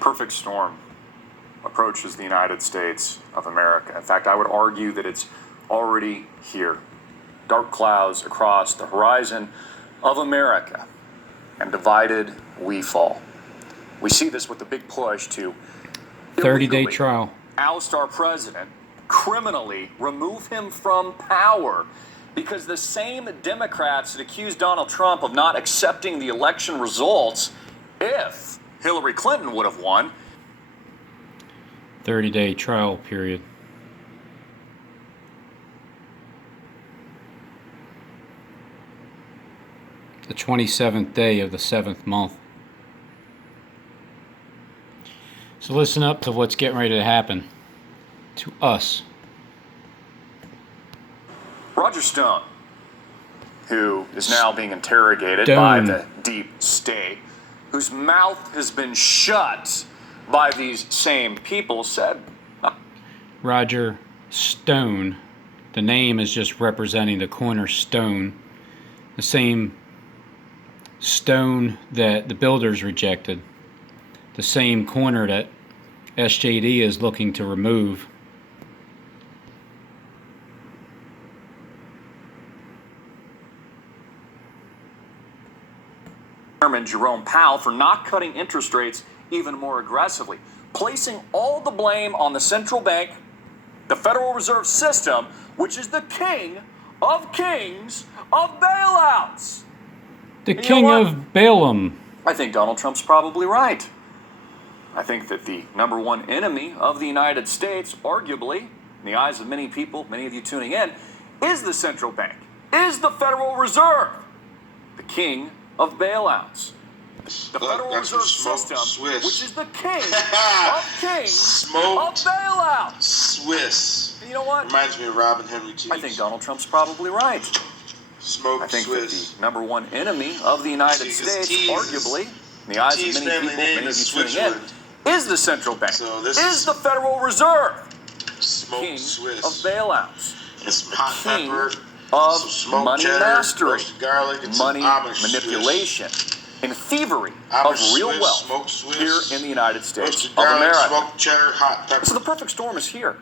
perfect storm approaches the United States of America. In fact, I would argue that it's already here. Dark clouds across the horizon of America, and divided we fall. We see this with the big push to 30-day trial. Oust our president, criminally remove him from power, because the same Democrats that accused Donald Trump of not accepting the election results, if Hillary Clinton would have won. 30-day trial period. The 27th day of the 7th month. So listen up to what's getting ready to happen to us. Roger Stone, who is now being interrogated by the deep state, whose mouth has been shut by these same people, said... Roger Stone, the name is just representing the cornerstone, the same stone that the builders rejected, the same corner that SJD is looking to remove. Chairman Jerome Powell for not cutting interest rates even more aggressively, placing all the blame on the central bank, the Federal Reserve System, which is the king of kings of bailouts. The king of Balaam. I think Donald Trump's probably right. I think that the number one enemy of the United States, arguably, in the eyes of many people, many of you tuning in, is the central bank, is the Federal Reserve, the king of bailouts. The Federal Reserve System, which is the king of kings of bailouts. Swiss. And you know what? Reminds me of Robin Henry Cheese. I think Donald Trump's probably right. Smoked I think Swiss. that the number one enemy of the United States, arguably, in the eyes of many people, many of you tuning in, is the central bank, is the Federal Reserve, king of bailouts, the king of money mastery, money manipulation, and thievery of real wealth here in the United States of America. So the perfect storm is here.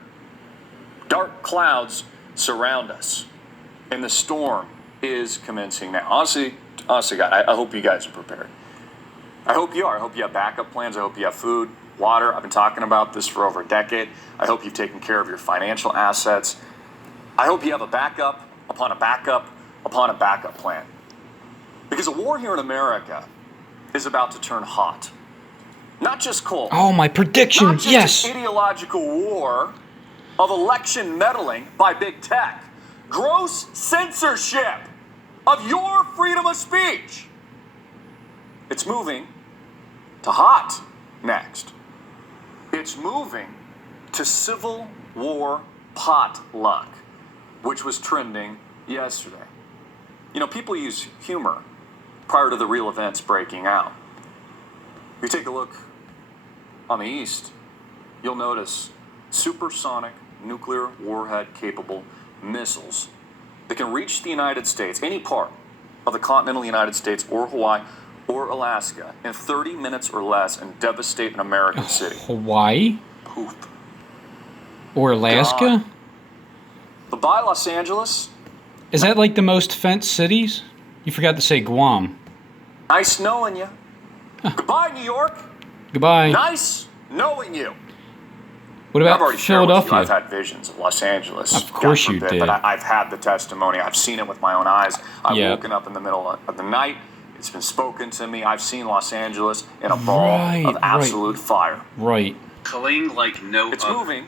Dark clouds surround us, and the storm is commencing now. Honestly, God, I hope you guys are prepared. I hope you are. I hope you have backup plans. I hope you have food, water. I've been talking about this for over a decade. I hope you've taken care of your financial assets. I hope you have a backup upon a backup upon a backup plan. Because the war here in America is about to turn hot. Not just cold. Oh, my prediction, not just yes. an ideological war of election meddling by big tech. Gross censorship of your freedom of speech. It's moving to hot next. It's moving to Civil War potluck, which was trending yesterday. You know, people use humor prior to the real events breaking out. If you take a look on the east, you'll notice supersonic nuclear warhead capable missiles that can reach the United States, any part of the continental United States or Hawaii or Alaska, in 30 minutes or less and devastate an American city. Hawaii? Poof. Or Alaska? Gone. But by Los Angeles... Is that like the most fenced cities? You forgot to say Guam. Nice knowing you. Goodbye, New York. Goodbye. Nice knowing you. What about I've already Philadelphia? Shared with you. I've had visions of Los Angeles. Of course you did. But I've had the testimony. I've seen it with my own eyes. I've woken up in the middle of the night. It's been spoken to me. I've seen Los Angeles in a ball of absolute fire. Right. Cling like no It's other. moving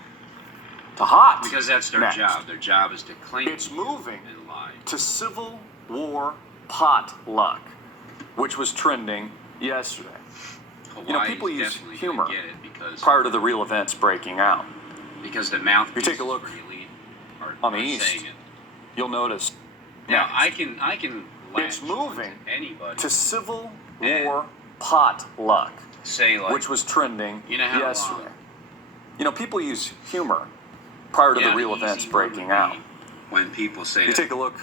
to hot. Because that's their job. Their job is to cling. It's moving and lie. to Civil War potluck, which was trending yesterday. You know, people use humor prior to the real events breaking out. Because the mouth. If you take a look on the east, you'll notice. Now I can. It's moving anybody to Civil War potluck, say like, which was trending yesterday. Long? You know, people use humor prior to the real events breaking out. When people say you take a look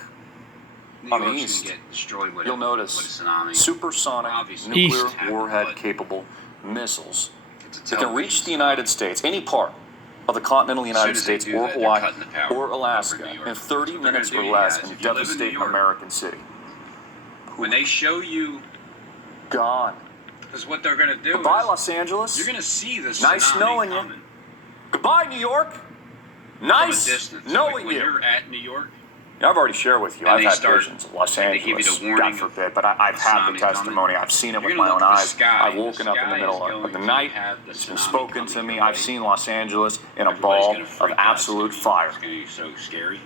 on the east, get destroyed with you'll notice supersonic nuclear warhead capable missiles the They can reach television the United States, any part of the continental United soon as they States do or that, they're Hawaii cutting the power or over Alaska New York. in 30 That's what they're minutes gonna or do, less guys. and If you live in devastate New an York, American city. when they show you, Gone. because what they're going to do Goodbye, is Los Angeles. you're going to see this Nice tsunami knowing you. coming Goodbye, New York. from a Nice distance. knowing Like when you. you're at New York, I've already shared with you. and I've they had start- visions of Los like they give you Angeles, the warning God of forbid, but I've had the tsunami testimony. coming. I've seen it You're with gonna my own look at the eyes. sky, I've and the woken up in the sky middle is of the going night. to have the It's been tsunami spoken coming to me. your I've way. seen Los Angeles in a Everybody's ball gonna of freak out. absolute It's fire. going to be so scary.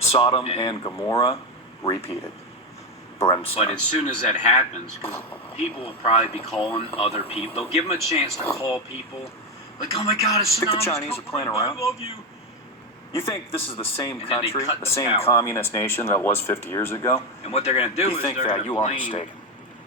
Sodom And- and Gomorrah repeated. Brimstone. But as soon as that happens, because people will probably be calling other people, they'll give them a chance to call people. Like, oh my God, a Think the tsunami's Chinese are coming, playing around? I love you. You think this is the same And then they country, cut the the same power. communist nation that was 50 years ago? And what they're going to do You is think they're that going to you are blame mistaken.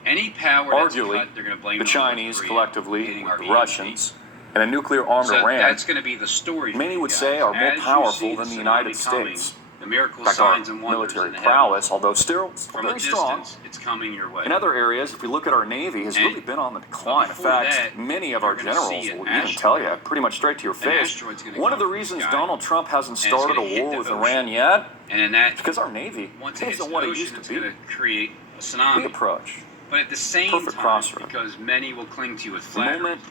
any power that's Arguably, cut. They're going to blame the it on North Chinese Korea collectively hitting with our the EMP. Russians and a nuclear-armed So Iran, that's going to be the story. for many you would guys. say are more As you powerful see than the tsunami United coming, States. The miracle In fact, our signs and wonders military in the prowess, although still heavens. From a very strong. distance, it's coming your way. In other areas, if we look at our Navy, has And- really been on the decline. In before fact, that, many of you're our gonna generals see an will even tell you, pretty much straight to your face, asteroid's gonna one of the come from the reasons sky, Donald Trump hasn't and it's started gonna a hit war the with ocean. Iran yet And in that, is because our Navy once it hits isn't the what it ocean, used it's to going be. to create a We tsunami. approach But at the same perfect time, crossroad. because many will cling to you with the flattery, moment,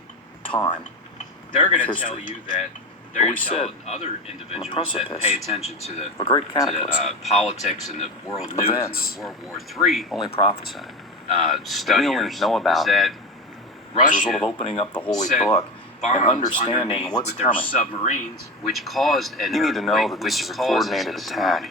time, they're going to history. tell you that But they're we going to tell said other individuals that precipice pay attention to the of a great cataclysm, politics and the world news Events. and the World War III only prophesied. studiers, only know about is that As a result of Russia opening up the Holy set Book bombs and understanding underneath what's with their coming. submarines, which caused an You need to know earthquake, that this which is a causes coordinated a attack. tsunami.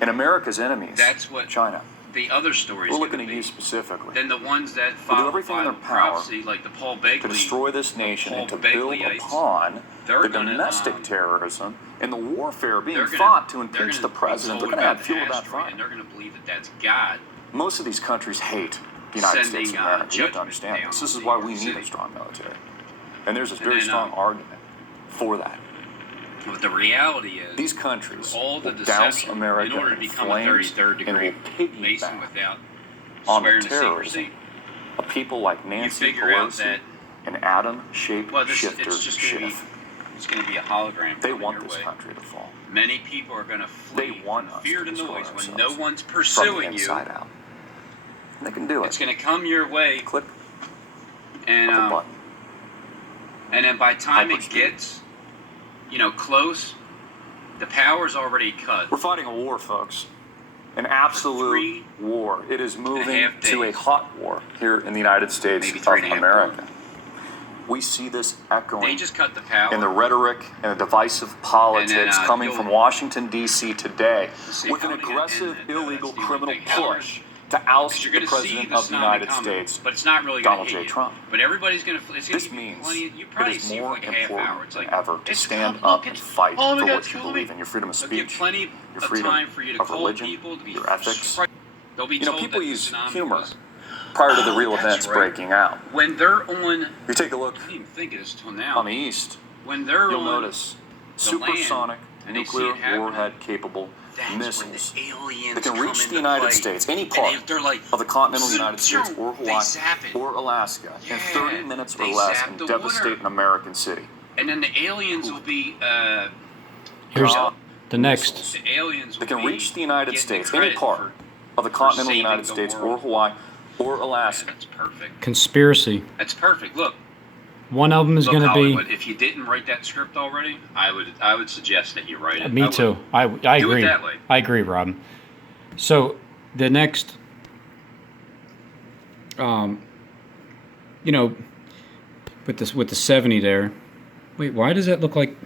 And America's enemies, That's what China, the other stories we're going looking to at be. you specifically Then the ones that do follow everything in their Bible power prophecy, like the Paul to Begley, destroy this nation Paul and to build Beglyites, upon they're the gonna, domestic terrorism and the warfare being they're gonna- fought to they're impeach gonna the president. be They're told going to add about fuel the to that asteroid, fire. and they're going to believe that that's God. Most of these countries hate the United States Sending, of America. You have to judgment understand down this. This on is the why we need city. a strong military. And there's a And very then, strong argument for that. But the reality is, These countries all the will douse deception, America in order to in become a flames 33rd and will degree Mason piggyback without on the swearing to terrorism secrecy, of people like you Nancy figure out Pelosi that and Adam-shaped well, this shifter it's just going to be Schiff. it's going to be a hologram. They coming want your this way. country to fall Many people are going to flee They want from us fear to to destroy noise when no ourselves one's from the pursuing you. inside out. And they can do It's it. going to come your way, Click and of a button. and then by the time it Hyperspeed. gets, close, the power's already cut. We're fighting a war, folks. An absolute war. It is moving half to a days. hot war here in the United States Maybe of 3.5 America. We see this They echoing just cut the power. in the rhetoric and the divisive politics coming you'll- from Washington, D.C. today see with an how they got aggressive, in it, though. illegal, That's the only criminal thing. How push to oust You're the going to see President the of the tsunami United coming, States, but it's not really Donald going to J. hit Trump. You. But everybody's going to. It's going This to be means plenty. You it probably is see it for more like a half hour. important It's than like ever to it's stand come, up look, and it's- fight oh my for God, what it's you coming. believe in, your freedom of They'll give speech, plenty your of freedom time for you to of call religion, people to be your ethics. They'll be You know, told people that the use tsunami humor was- prior to the real that's events right. breaking out. When they're on, You take a look I didn't even think of this till now. on the east, When they're you'll on, notice the land, supersonic, and they see nuclear it happening, warhead-capable that's missiles when the aliens that can come reach the into United play. States, any And part they're like, of the continental zoom, United States zoom, or they Hawaii zap it. or Alaska in Yeah, 30 minutes or they less zap and the devastate water. an American city. And then the aliens will be, Here's God the next. missiles the aliens will that can be reach the United getting States, the any credit part for- of the continental saving United the States or world. Hawaii or Yeah, Alaska. that's perfect. Conspiracy. That's perfect. Look, One of them is going to Hollywood, be. if you didn't write that script already, I would suggest that you write it. I Me would. too. I Do it agree. that way. I agree, Rob. So the next, with the 70 there. Wait, why does that look like?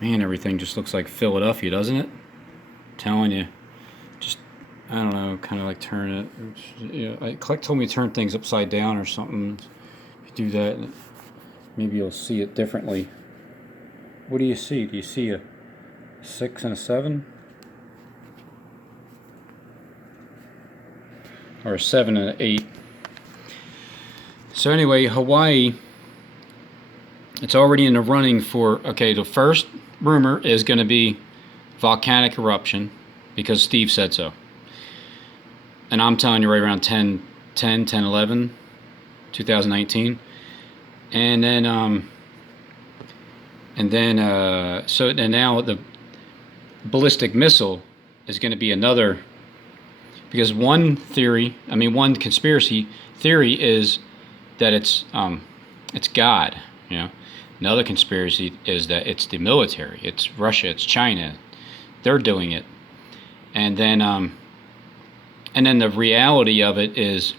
Man, everything just looks like Philadelphia, doesn't it? Telling you, just I don't know, kind of like turn it. Klecks told me to turn things upside down or something. If you do that, maybe you'll see it differently. What do you see? Do you see a 6 and a 7? Or a 7 and an 8. So anyway, Hawaii, it's already in the running for, okay, the first rumor is going to be volcanic eruption because Steve said so. And I'm telling you right around 10/11/2019. And then so then now the ballistic missile is going to be another, because one conspiracy theory is that it's God, you know. Another conspiracy is that it's the military, it's Russia, it's China, they're doing it. And then the reality of it is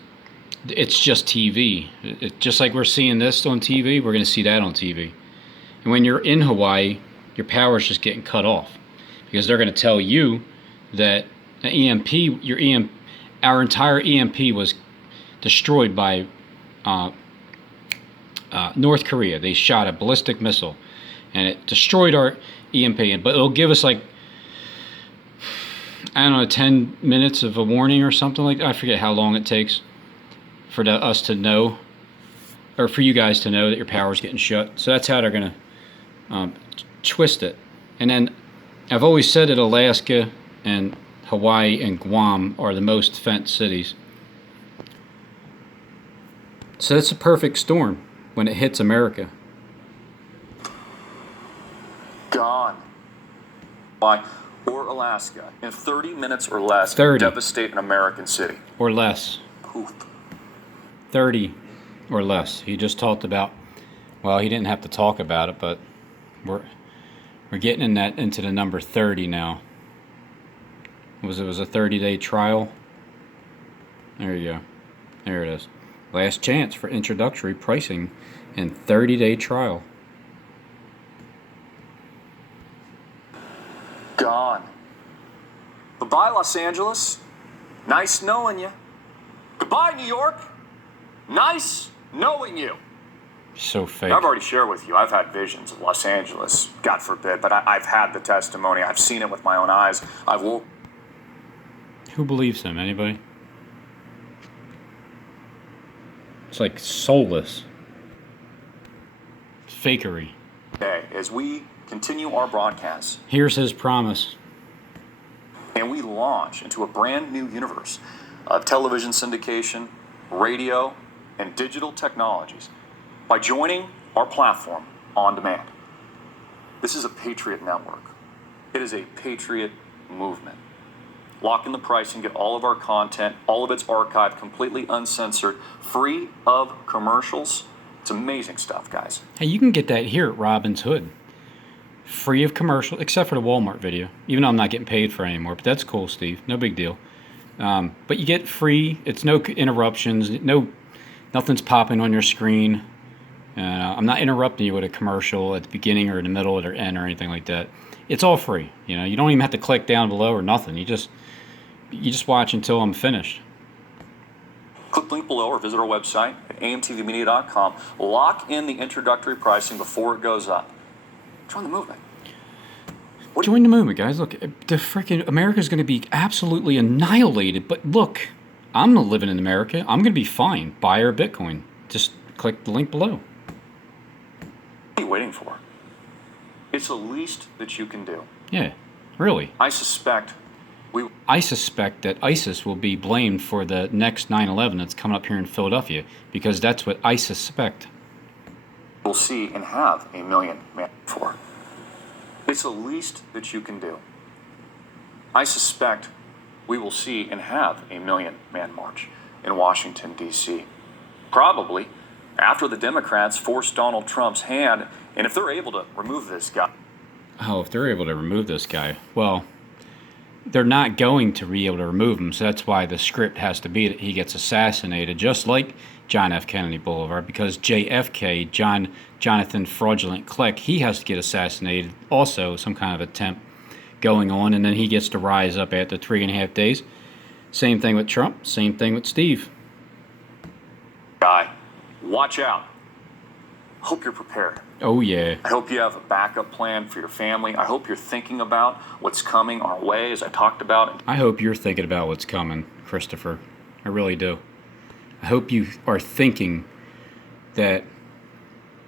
it's just TV. Just like we're seeing this on TV, we're going to see that on TV. And when you're in Hawaii, your power's just getting cut off, because they're going to tell you that an our entire EMP was destroyed by North Korea. They shot a ballistic missile, and it destroyed our EMP. But it'll give us, like, I don't know, 10 minutes of a warning or something like that. I forget how long it takes for us to know, or for you guys to know that your power's getting shut. So that's how they're going to twist it. And then I've always said that Alaska and Hawaii and Guam are the most fenced cities. So it's a perfect storm when it hits America. Gone. Why? Or Alaska in 30 minutes or less. 30. Devastate an American city. Or less. Poof. 30 or less. He just talked about, well, he didn't have to talk about it, but we're getting into the number 30 now. It was a 30-day trial. There you go. There it is. Last chance for introductory pricing and 30-day trial. Gone. Goodbye, Los Angeles. Nice knowing you. Goodbye, New York. Nice knowing you. So fake. I've already shared with you, I've had visions of Los Angeles, God forbid, but I've had the testimony. I've seen it with my own eyes. Who believes him? Anybody? It's like soulless. Fakery. Okay, as we continue our broadcasts. Here's his promise. And we launch into a brand new universe of television syndication, radio, and digital technologies by joining our platform on demand. This is a Patriot network. It is a Patriot movement. Lock in the price and get all of our content, all of its archived, completely uncensored, free of commercials. It's amazing stuff, guys. Hey, you can get that here at Robin's Hood. Free of commercial, except for the Walmart video. Even though I'm not getting paid for it anymore, but that's cool, Steve. No big deal. But you get free. It's no interruptions. Nothing's popping on your screen. I'm not interrupting you with a commercial at the beginning or in the middle or end or anything like that. It's all free. You know, you don't even have to click down below or nothing. You just watch until I'm finished. Click the link below or visit our website at amtvmedia.com. Lock in the introductory pricing before it goes up. Join the movement. Join the movement, guys. Look, the freaking America's going to be absolutely annihilated. But look, I'm not living in America. I'm going to be fine. Buy our Bitcoin. Just click the link below. What are you waiting for? It's the least that you can do. Yeah, really. I suspect that ISIS will be blamed for the next 9/11 that's coming up here in Philadelphia, because that's what I suspect. We'll see and have a million man for. It's the least that you can do. I suspect we will see and have a million-man march in Washington, D.C. Probably after the Democrats force Donald Trump's hand, and if they're able to remove this guy. Oh, if they're able to remove this guy, well, they're not going to be able to remove him, so that's why the script has to be that he gets assassinated, just like John F. Kennedy Boulevard, because JFK, Jonathan Fraudulent Klecks, he has to get assassinated, also some kind of attempt going on, and then he gets to rise up after 3.5 days. Same thing with Trump, same thing with Steve. Guy, watch out. Hope you're prepared. Oh, yeah. I hope you have a backup plan for your family. I hope you're thinking about what's coming our way, as I talked about. I hope you're thinking about what's coming, Christopher. I really do. I hope you are thinking that...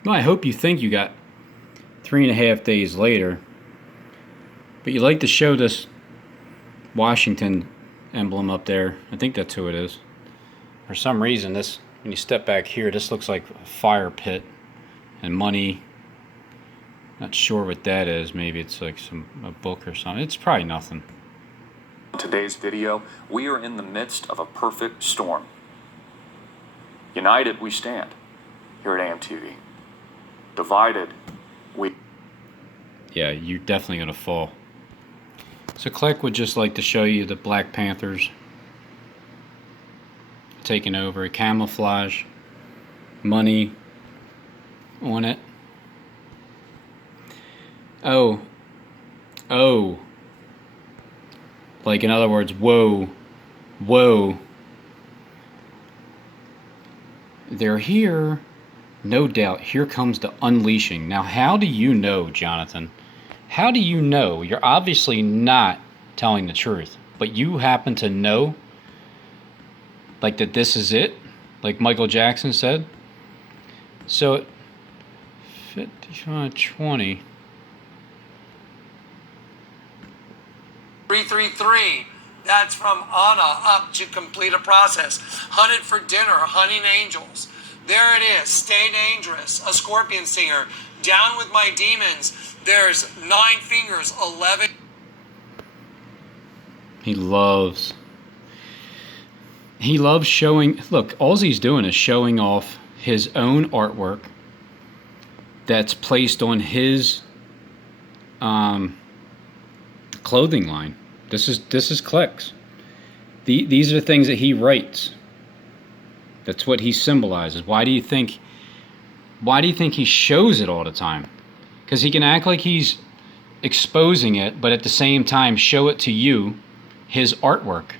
Well, I hope you think you got 3.5 days later, but you like to show this Washington emblem up there. I think that's who it is. For some reason, this, when you step back here, this looks like a fire pit. and money. Not sure what that is. Maybe it's like a book or something. It's probably nothing. In today's video, we are in the midst of a perfect storm. United, we stand here at AMTV. Divided, we... Yeah, you're definitely going to fall. So Klecks would just like to show you the Black Panthers taking over. Camouflage, money on it. Oh. Like, in other words, whoa. They're here. No doubt. Here comes the unleashing. Now, how do you know, Jonathan? How do you know? You're obviously not telling the truth, but you happen to know, like, that this is it, like Michael Jackson said. So, 55-20. 333. That's from Anna up to complete a process. Hunted for dinner, hunting angels. There it is. Stay dangerous. A scorpion singer. Down with my demons. There's 9 fingers, 11. He loves showing. Look, all he's doing is showing off his own artwork that's placed on his clothing line. This is Klecks. These are the things that he writes. That's what he symbolizes. Why do you think he shows it all the time? Because he can act like he's exposing it, but at the same time show it to you, his artwork.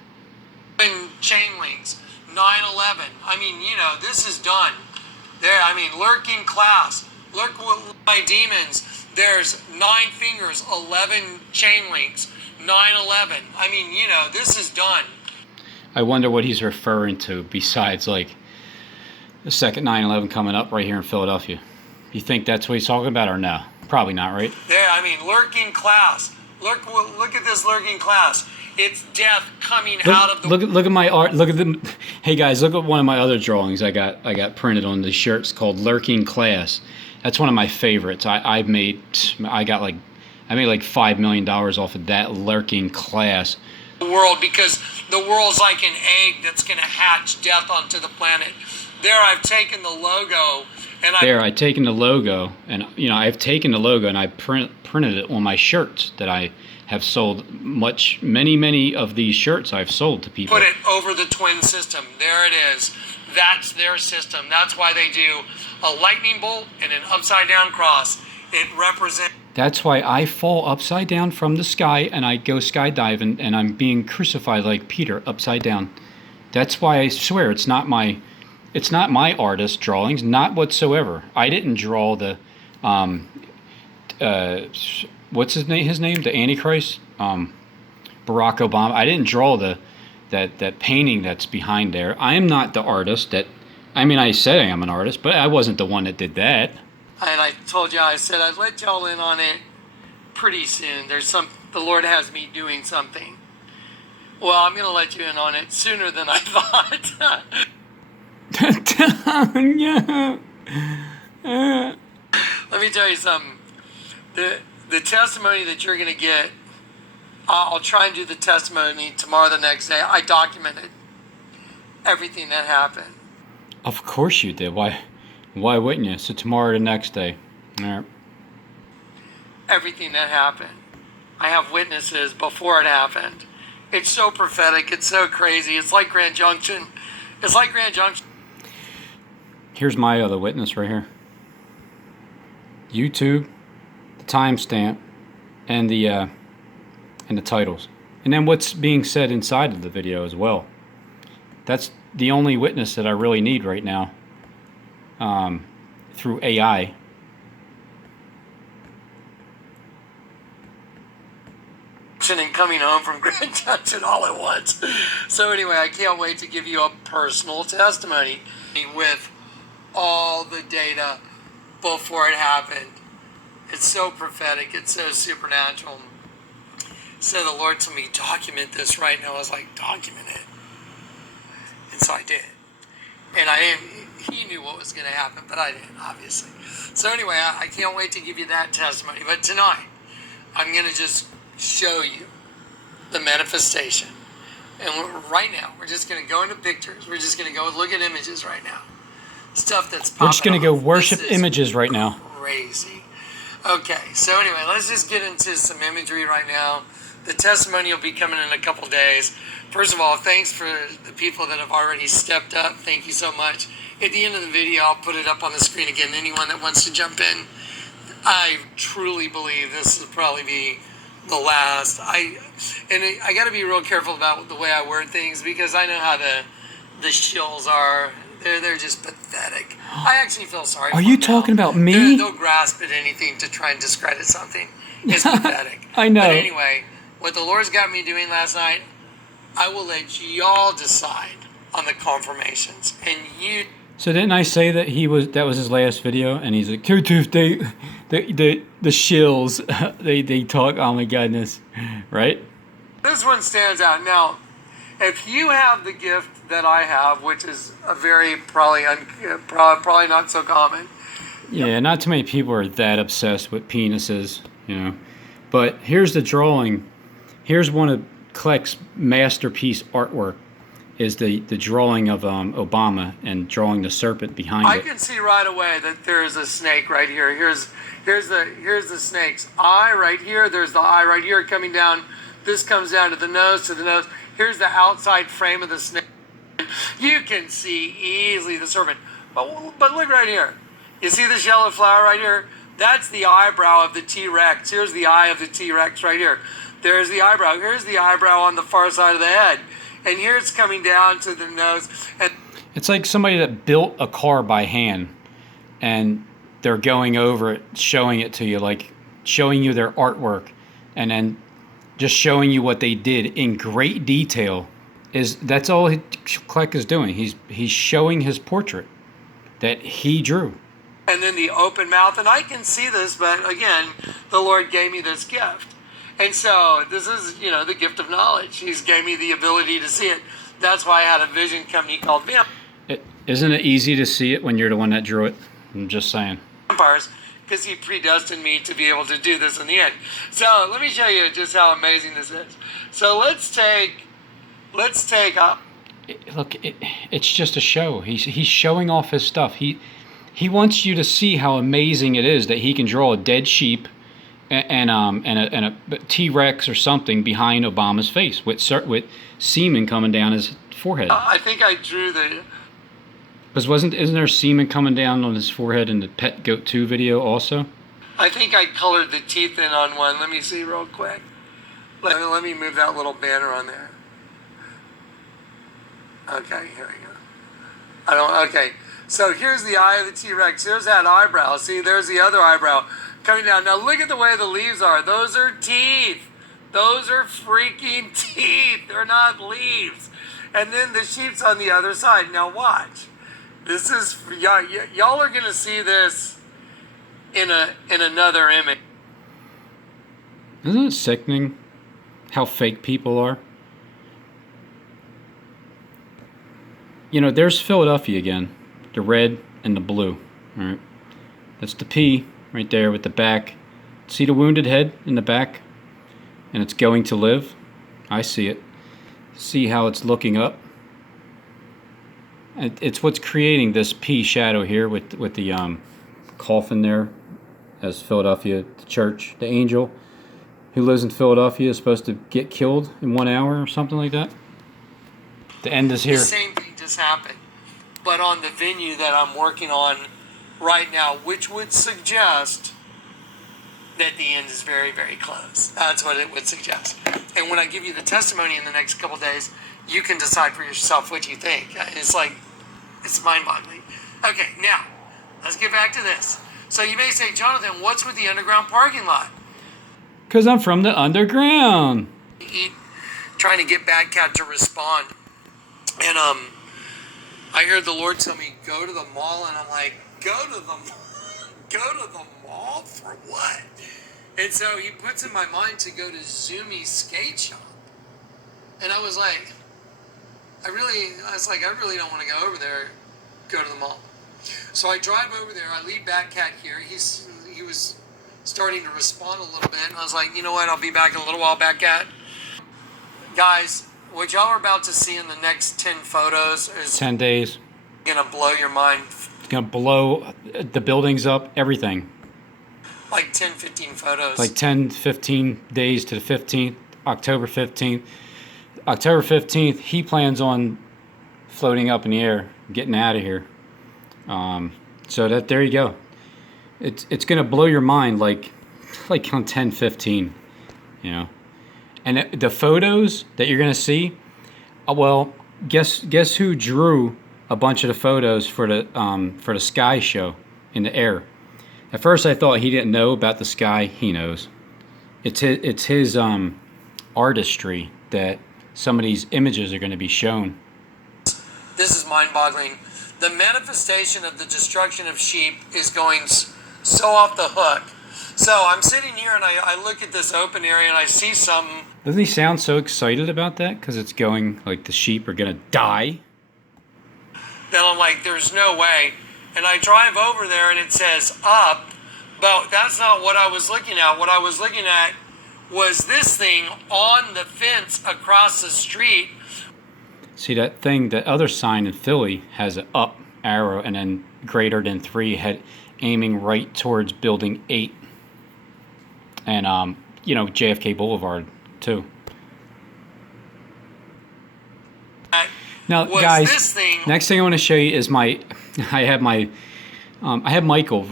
Chain links, 9/11. I mean, you know, this is done. There, I mean, lurking class. Lurk with my demons. There's 9 fingers, 11 chain links, 9/11. I mean, you know, this is done. I wonder what he's referring to besides, like, the second 9/11 coming up right here in Philadelphia. You think that's what he's talking about, or no? Probably not, right? There, I mean, lurking class. Look at this lurking class. It's death coming out of the... Look at my art. Look at them. Hey guys, look at one of my other drawings I got printed on the shirts called Lurking Class. That's one of my favorites. I made like $5 million off of that Lurking Class. World, because the world's like an egg that's going to hatch death onto the planet. There, I've taken the logo and I've taken the logo and I printed it on my shirts that I have sold. Many of these shirts I've sold to people. Put it over the twin system. There it is. That's their system. That's why they do a lightning bolt and an upside down cross. It represents... That's why I fall upside down from the sky and I go skydiving and I'm being crucified like Peter upside down. That's why I swear it's not my artist drawings, not whatsoever. I didn't draw the what's his name? The Antichrist? Barack Obama. I didn't draw that painting that's behind there. I am not the artist I said I am an artist, but I wasn't the one that did that. And I told you, I said I'd let y'all in on it pretty soon. The Lord has me doing something. Well, I'm going to let you in on it sooner than I thought. Let me tell you something. The testimony that you're going to get, I'll try and do the testimony tomorrow, the next day. I documented everything that happened. Of course you did. Why wouldn't you? So tomorrow, the next day. All right. Everything that happened. I have witnesses before it happened. It's so prophetic. It's so crazy. It's like Grand Junction. Here's my other witness right here. YouTube, the timestamp, and the titles. And then what's being said inside of the video as well. That's the only witness that I really need right now. Through AI. And coming home from Grand Junction all at once. So anyway, I can't wait to give you a personal testimony with all the data before it happened. It's so prophetic. It's so supernatural. So the Lord told me, document this right now. I was like, document it. And so I did. And he knew what was going to happen, but I didn't, obviously. So anyway, I can't wait to give you that testimony. But tonight, I'm going to just show you the manifestation. And right now, we're just going to go into pictures. We're just going to go look at images right now. Stuff that's popping We're just going to go worship This is images right now. Crazy. Okay, so anyway, let's just get into some imagery right now. The testimony will be coming in a couple days. First of all, thanks for the people that have already stepped up. Thank you so much. At the end of the video, I'll put it up on the screen again. Anyone that wants to jump in, I truly believe this will probably be the last. I got to be real careful about the way I word things because I know how the shills are. They're just pathetic. I actually feel sorry for them. Are you talking about me? They'll grasp at anything to try and discredit something. It's pathetic. I know. But anyway, what the Lord's got me doing last night, I will let y'all decide on the confirmations. And you... So didn't I say that that was his last video? And he's like, the shills, they talk, oh my goodness, right? This one stands out. Now, if you have the gift that I have, which is a very probably not so common. Yeah, not too many people are that obsessed with penises, you know. But here's the drawing. Here's one of Klecks' masterpiece artwork. Is the drawing of Obama and drawing the serpent behind it. I can see right away that there is a snake right here. Here's the snake's eye right here. There's the eye right here coming down. This comes down to the nose, Here's the outside frame of the snake. You can see easily the serpent. But look right here. You see this yellow flower right here? That's the eyebrow of the T-Rex. Here's the eye of the T-Rex right here. There's the eyebrow. Here's the eyebrow on the far side of the head. And here it's coming down to the nose. And it's like somebody that built a car by hand and they're going over it, showing it to you, like showing you their artwork and then just showing you what they did in great detail. That's all Klecks is doing. He's showing his portrait that he drew. And then the open mouth. And I can see this, but again, the Lord gave me this gift. And so this is, the gift of knowledge. He's gave me the ability to see it. That's why I had a vision company called Isn't it easy to see it when you're the one that drew it? I'm just saying. Vampires, because he predestined me to be able to do this in the end. So let me show you just how amazing this is. So let's take look, it's just a show. He's showing off his stuff. He wants you to see how amazing it is that he can draw a dead sheep and a T-Rex or something behind Obama's face with semen coming down his forehead. I think I drew the... Because isn't there semen coming down on his forehead in the Pet Goat 2 video also? I think I colored the teeth in on one. Let me see real quick. Let me move that little banner on there. Okay, here we go. Okay, so here's the eye of the T-Rex. Here's that eyebrow. See, there's the other eyebrow coming down. Now look at the way the leaves are. Those are teeth. Those are freaking teeth. They're not leaves. And then the sheep's on the other side. Now watch. This is y'all are gonna see this in another image. Isn't it sickening how fake people are? There's Philadelphia again. The red and the blue. All right. That's the P right there with the back. See the wounded head in the back? And it's going to live. I see it. See how it's looking up? It's what's creating this P shadow here with the coffin there as Philadelphia, the church, the angel who lives in Philadelphia is supposed to get killed in 1 hour or something like that. The end is here. The same thing just happened, but on the venue that I'm working on right now, which would suggest that the end is very, very close. That's what it would suggest. And when I give you the testimony in the next couple days, you can decide for yourself what you think. It's mind-boggling. Okay, now, let's get back to this. So you may say, Jonathan, what's with the underground parking lot? Because I'm from the underground. Trying to get Bad Cat to respond. And I heard the Lord tell me, go to the mall. And I'm like, go to the mall for what? And so he puts in my mind to go to Zumi's skate shop. And I was like, I really don't want to go over there. go to the mall. So I drive over there. I leave Batcat here. He was starting to respond a little bit, and I was like, you know what? I'll be back in a little while, Batcat. Guys, what y'all are about to see in the next 10 photos is 10 days. Gonna blow your mind. It's gonna blow the buildings up, everything. Like 10, 15 photos. Like 10, 15 days to the 15th, October 15th. October 15th, he plans on floating up in the air, getting out of here. So that there you go. It's gonna blow your mind like on 10, 15, you know. And the photos that you're gonna see, well, guess who drew a bunch of the photos for the sky show in the air. At first, I thought he didn't know about the sky. He knows. It's his artistry that some of these images are going to be shown. This is mind-boggling. The manifestation of the destruction of sheep is going so off the hook. So I'm sitting here and I look at this open area and I see something. Doesn't he sound so excited about that? Because it's going like the sheep are going to die. Then I'm like, there's no way. And I drive over there and it says up, but that's not what I was looking at. What I was looking at was this thing on the fence across the street. See that thing, that other sign in Philly has an up arrow and then greater than 3 head aiming right towards building 8. And, JFK Boulevard too. Now, guys, next thing I want to show you is I have Michael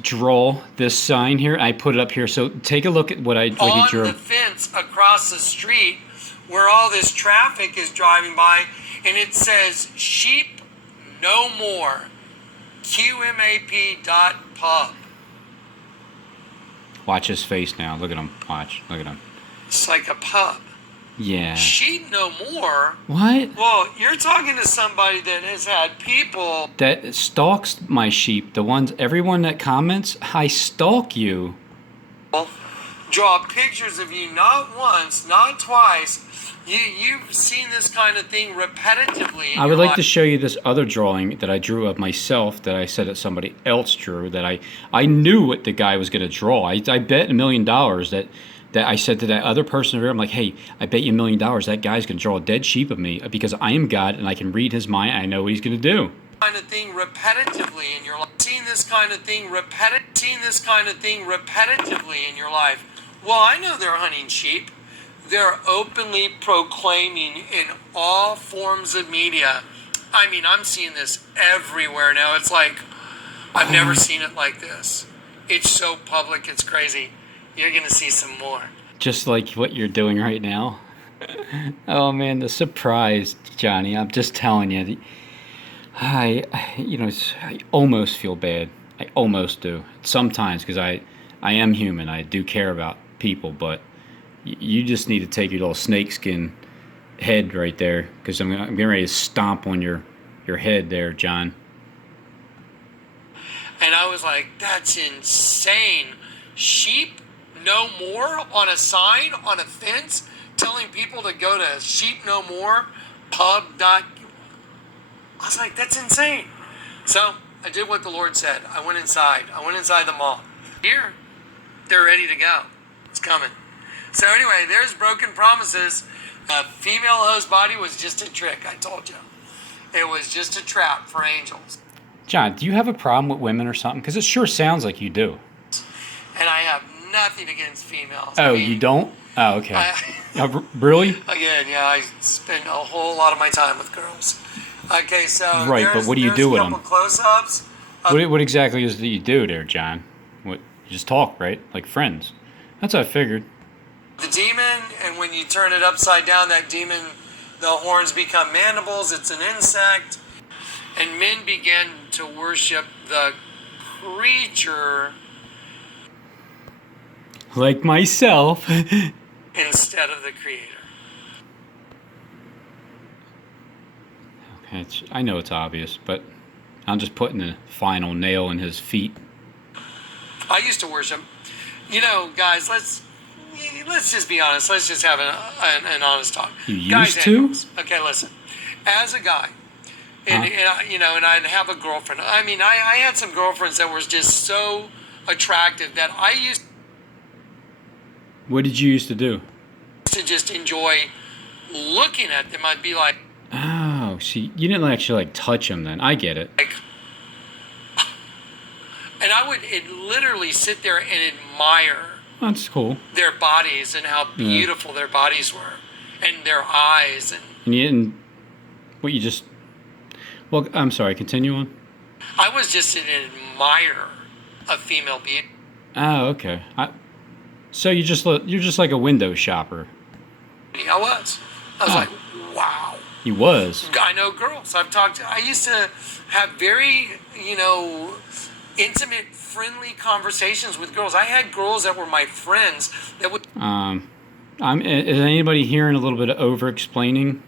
draw this sign here. I put it up here, so take a look at what he drew. On the fence across the street, where all this traffic is driving by, and it says "Sheep No More," QMAP.pub. Watch his face now. Look at him. Watch. Look at him. It's like a pub. Yeah. Sheep no more. What? Well, you're talking to somebody that has had people that stalks my sheep. Everyone that comments, I stalk you. Draw pictures of you not once, not twice. You've seen this kind of thing repetitively. I would like to show you this other drawing that I drew of myself that I said that somebody else drew. That I knew what the guy was going to draw. I bet $1 million that I said to that other person over here, I'm like, hey, I bet you $1 million that guy's going to draw a dead sheep of me because I am God and I can read his mind. I know what he's going to do. Kind of thing repetitively in your life. Seen this kind of thing repetitively in your life. Well, I know they're hunting sheep. They're openly proclaiming in all forms of media. I mean, I'm seeing this everywhere now. It's like, I've never seen it like this. It's so public, it's crazy. You're going to see some more. Just like what you're doing right now. Oh, man, the surprise, Johnny. I'm just telling you. I almost feel bad. I almost do. Sometimes, because I am human. I do care about people, but you just need to take your little snakeskin head right there, because I'm getting ready to stomp on your head there, John. And I was like, that's insane. Sheep no more on a sign, on a fence, telling people to go to Sheep No More pub. I was like, that's insane. So I did what the Lord said. I went inside the mall. Here, they're ready to go. It's coming. So anyway, there's broken promises. A female host's body was just a trick, I told you. It was just a trap for angels. John, do you have a problem with women or something? Because it sure sounds like you do. And I have nothing against females. Oh, you don't? Oh, okay. Really? Again, yeah, I spend a whole lot of my time with girls. Okay, so right, but what do you do with them? Close-ups. What exactly is it that you do there, John? You just talk, right? Like friends. That's what I figured. The demon, and when you turn it upside down, that demon, the horns become mandibles. It's an insect. And men began to worship the creature. Like myself. Instead of the creator. Okay, I know it's obvious, but I'm just putting the final nail in his feet. I used to worship. Guys, let's just be honest. Let's just have an honest talk. You guys used to? Okay, listen. As a guy, and and I'd have a girlfriend. I mean, I had some girlfriends that were just so attractive that I used What did you used to do? to just enjoy looking at them. I'd be like, Oh, see, you didn't actually like touch them then. I get it. and I would literally sit there and admire That's cool. their bodies and how beautiful their bodies were, and their eyes. And you didn't. What you just. Well, I'm sorry. Continue on. I was just an admirer of female beauty. Oh, okay. So you're just like a window shopper. I was like, wow. You was. I know girls. I used to have very, intimate, friendly conversations with girls. I had girls that were my friends that would Is anybody hearing a little bit of over-explaining?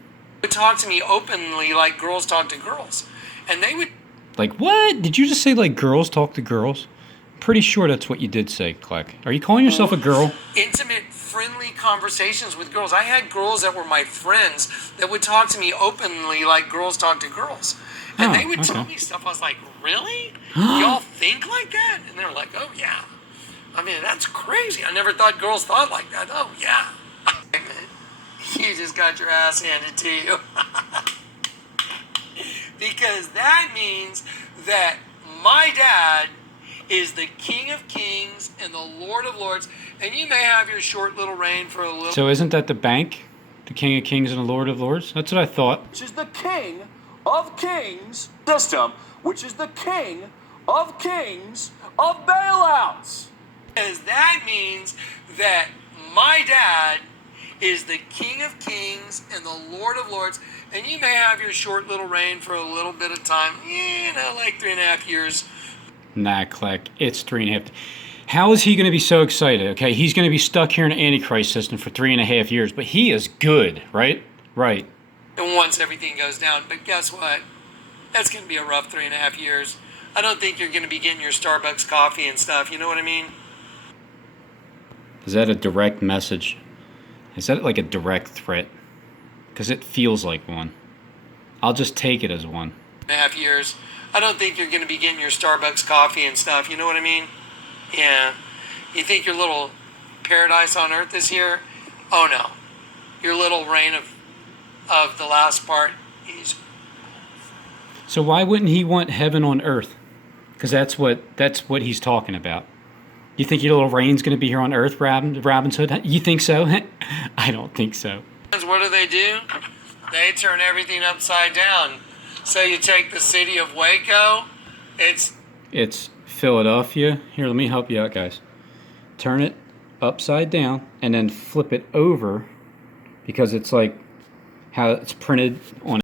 would talk to me openly like girls talk to girls. And they would... Like what? Did you just say like girls talk to girls? I'm pretty sure that's what you did say, Kleck. Are you calling yourself a girl? Intimate, friendly conversations with girls. I had girls that were my friends that would talk to me openly like girls talk to girls. And they would tell me stuff. I was like, really? Y'all think like that? And they were like, oh, yeah. I mean, that's crazy. I never thought girls thought like that. Oh, yeah. You just got your ass handed to you. Because that means that my dad is the King of Kings and the Lord of Lords, and you may have your short little reign for a little... So isn't that the bank? The King of Kings and the Lord of Lords? That's what I thought. Which is the King of Kings system, which is the King of Kings of bailouts. Because that means that my dad is the King of Kings and the Lord of Lords, and you may have your short little reign for a little bit of time, like 3.5 years. Nah, Kleck, it's 3.5. How is he going to be so excited? Okay, he's going to be stuck here in the Antichrist system for 3.5 years, but he is good, right? Right. And once everything goes down, but guess what? That's going to be a rough 3.5 years. I don't think you're going to be getting your Starbucks coffee and stuff, you know what I mean? Is that a direct message? Is that like a direct threat? Because it feels like one. I'll just take it as one. 3.5 years. I don't think you're going to be getting your Starbucks coffee and stuff, you know what I mean? Yeah. You think your little paradise on earth is here? Oh no. Your little reign of the last part is... So why wouldn't he want heaven on earth? Because that's what he's talking about. You think your little reign's going to be here on earth, Robin's Hood? You think so? I don't think so. What do? They turn everything upside down. So you take the city of Waco, It's Philadelphia. Here, let me help you out, guys. Turn it upside down and then flip it over because it's like how it's printed on